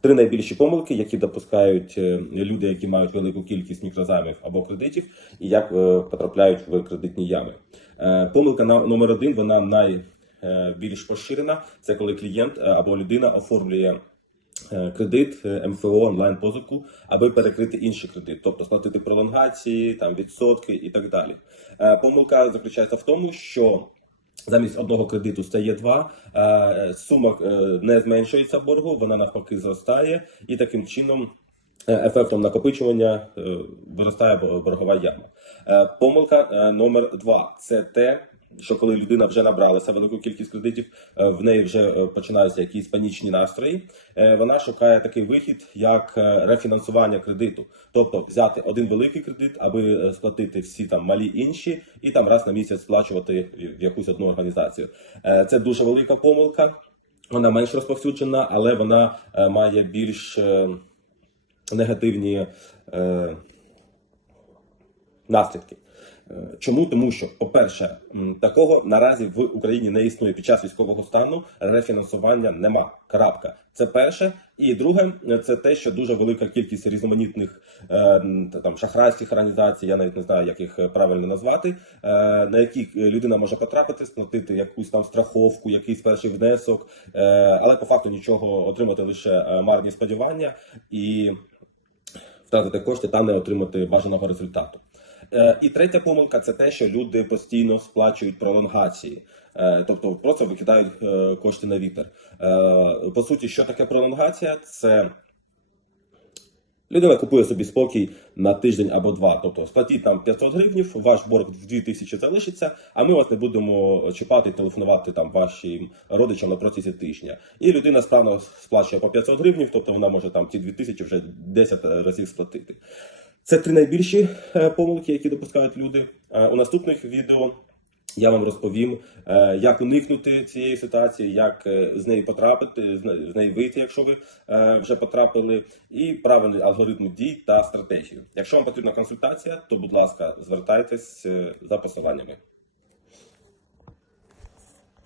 Три найбільші помилки, які допускають е, люди, які мають велику кількість мікрозаймів або кредитів, і як е, потрапляють в кредитні ями. Е, Помилка номер один, вона найбільш поширена. Це коли клієнт або людина оформлює кредит, МФО, онлайн позику, аби перекрити інший кредит, тобто сплатити пролонгації, там відсотки і так далі. Помилка заключається в тому, що замість одного кредиту стає два, е, сума е, не зменшується боргу, вона навпаки зростає, і таким чином. е, Ефектом накопичування виростає боргова яма. Помилка номер два це те, що коли людина вже набралася велику кількість кредитів, е, в неї вже е, починаються якісь панічні настрої. е, Вона шукає такий вихід, як рефінансування кредиту, тобто взяти один великий кредит, аби сплатити всі там малі інші, і там раз на місяць сплачувати в- якусь одну організацію. Це дуже велика помилка. Вона менш розповсюджена, але вона має більш негативні наслідки. Е, Чому? Тому що, по-перше, такого наразі в Україні не існує під час військового стану, рефінансування нема. Крапка. Це перше. І друге, е, це те, що дуже велика кількість різноманітних е, та, там шахрайських організацій, я навіть не знаю, як їх правильно назвати, на які людина може потрапити, сплатити якусь там страховку, якийсь перший внесок, але по факту нічого отримати лише марні сподівання і втратити кошти та не отримати бажаного результату. Е, І третя помилка це те, що люди постійно сплачують пролонгації, Е, тобто просто викидають е, кошти на вітер. По суті, що таке пролонгація? Це людина купує собі спокій на тиждень або два. Тобто сплатіть там 500 гривнів, ваш борг в 2000 залишиться, а ми вас не будемо чіпати телефонувати там вашим родичам на протязі тижня. І людина справно сплачує по 500 гривнів, тобто вона може там ті 2000 вже 10 разів сплатити. Це три найбільші е, помилки, які допускають люди. Е, У наступних відео я вам розповім, е, як уникнути цієї ситуації, як з неї потрапити, з неї вийти, якщо ви вже потрапили, і правильний алгоритм дій та стратегію. Якщо вам потрібна консультація, то будь ласка, звертайтесь за посиланнями.